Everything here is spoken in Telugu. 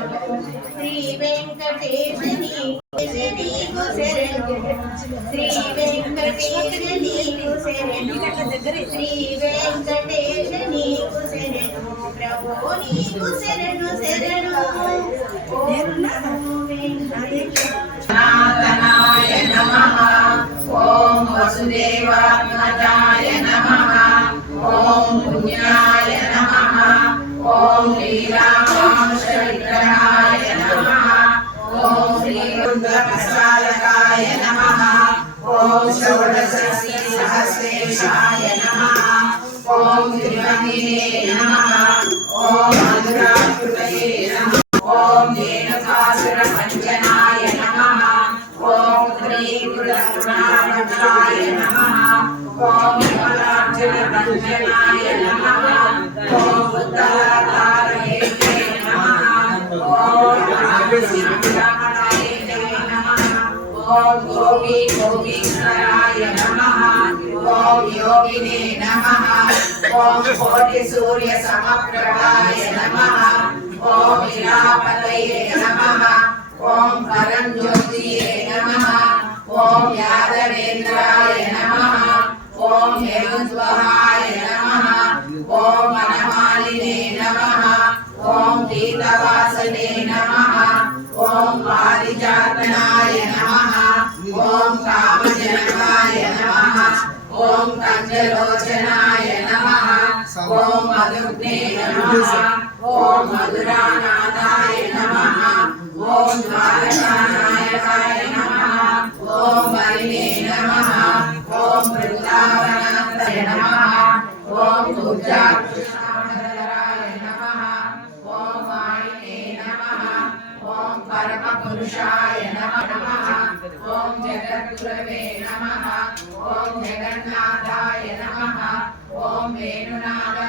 శ్రీ వెంకటేశ నీకు శరణు శ్రీ వెంకటేశ నీకు శరణు శ్రీ వెంకటేశ నీకు శరణు ప్రభో నీకు శరణు శరణు సనాతనాయ నమః ఓం వసుదేవాత్మజాయ నమః ఓం పుణ్యాయ నమః ఓం లీలామానుష విగ్రహాయ నమః ఓం శ్రీ రుద్రప్రసాదకాయ నమః ఓం షోడశీ సహస్రేశాయ నమః ఓం త్రివంగినే నమః ఓం మధురాకృతయే నమః ఓం రేణుకాసుర పంచనాయ నమః ఓం శ్రీగురునాథాయ నమః ఓం కమలార్జున భంజనాయ నమః ఓం బుద్ధవతారయే నమః ఓం రామసింహాయ నమః ఓం గోపీ గోపీశ్వరాయ నమః ఓం యోగినే నమః ఓం కోటి సూర్య సమప్రభాయ నమః ఓం విరాపతయే నమః ఓం పరంజ్యోతియే నమః ఓం యాదవేంద్రాయ నమః ఓం యదుద్వహాయ నమః ఓం వనమాలినే నమః ఓం పీతవాసనే నమః ఓం పారిజాతనాయ నమః ఓం కామజనకాయ నమః ఓం కంజలోచనాయ నమః ఓం మధుగ్నే నమః ఓం మధురానాథాయ నమః ఓం ద్వారకానాయకాయ నమః ఓం వరిణే నమః ఓం బృందావనాయ నమః ఓం దుర్గాకృష్ణాయ నమః ఓం వాయినే నమః ఓం పరమపురుషాయ నమః ఓం జగద్గురవే నమః ఓం జగన్నాథాయ నమః ఓం వేణునాథ